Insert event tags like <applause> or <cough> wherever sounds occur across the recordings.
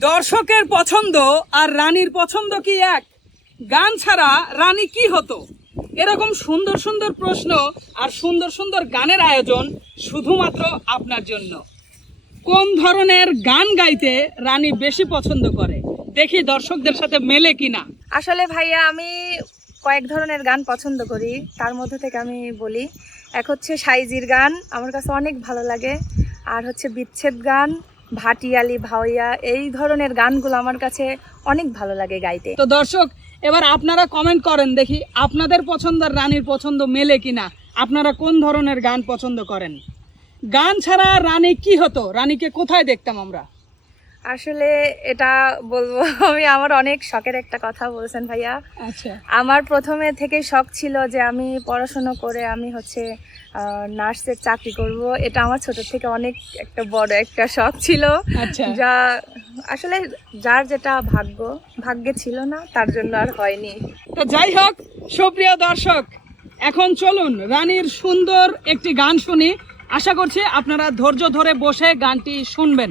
দর্শকের পছন্দ আর রানীর পছন্দ কি এক? গান ছাড়া রানী কি হতো? এরকম সুন্দর সুন্দর প্রশ্ন আর সুন্দর সুন্দর গানের আয়োজন শুধুমাত্র আপনার জন্য। কোন ধরনের গান গাইতে রানী বেশি পছন্দ করে? দেখি দর্শকদের সাথে মেলে কিনা। আসলে ভাইয়া, আমি কয়েক ধরনের গান পছন্দ করি। তার মধ্যে থেকে আমি বলি, এক হচ্ছে সাইজির গান, আমার কাছে অনেক ভালো লাগে। আর হচ্ছে বিচ্ছেদ গান ভাটিয়ালি, ভাওয়া, এই ধরনের গানগুলো আমার কাছে অনেক ভালো লাগে গাইতে। তো দর্শক, এবার আপনারা কমেন্ট করেন দেখি আপনাদের পছন্দ আর রানীর পছন্দ মেলে কিনা। আপনারা কোন ধরনের গান পছন্দ করেন? গান ছাড়া রানী কি হতো? রানীকে কোথায় দেখতাম আমরা? আসলে এটা বলব <laughs> আমি আমার অনেক শখের একটা কথা বলছেন ভাইয়া। আচ্ছা। আমার প্রথমে থেকে শখ ছিল যে আমি পড়াশুনো করে আমি হচ্ছে নার্সের চাকরি করব। এটা আমার ছোট থেকে অনেক একটা বড় একটা শখ ছিল। আচ্ছা। যা আসলে যার যেটা ভাগ্য ভাগ্যে ছিল না তার জন্য আর হয়নি। তো যাই হোক সুপ্রিয় দর্শক এখন চলুন রানীর সুন্দর একটি গান শুনি। আশা করছি আপনারা ধৈর্য ধরে বসে গানটি শুনবেন।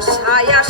আশায় আশায়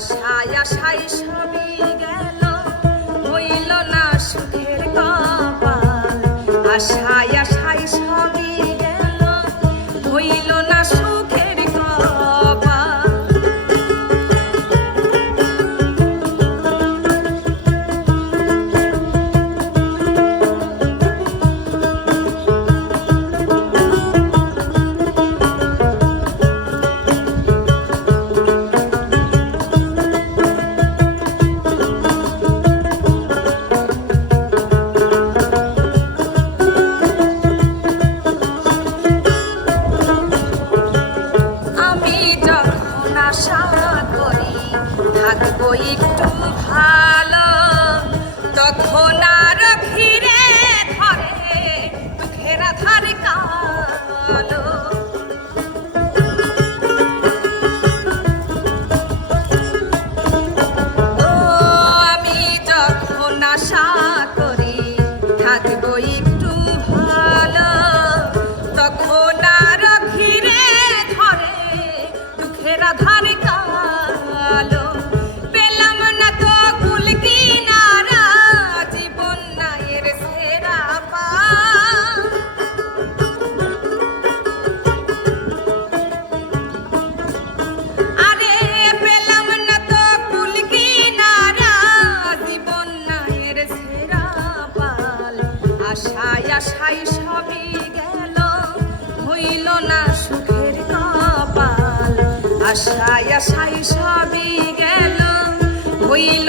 আশায় আশায় সবে Hello. আশায় আশায় সবই গেল হইল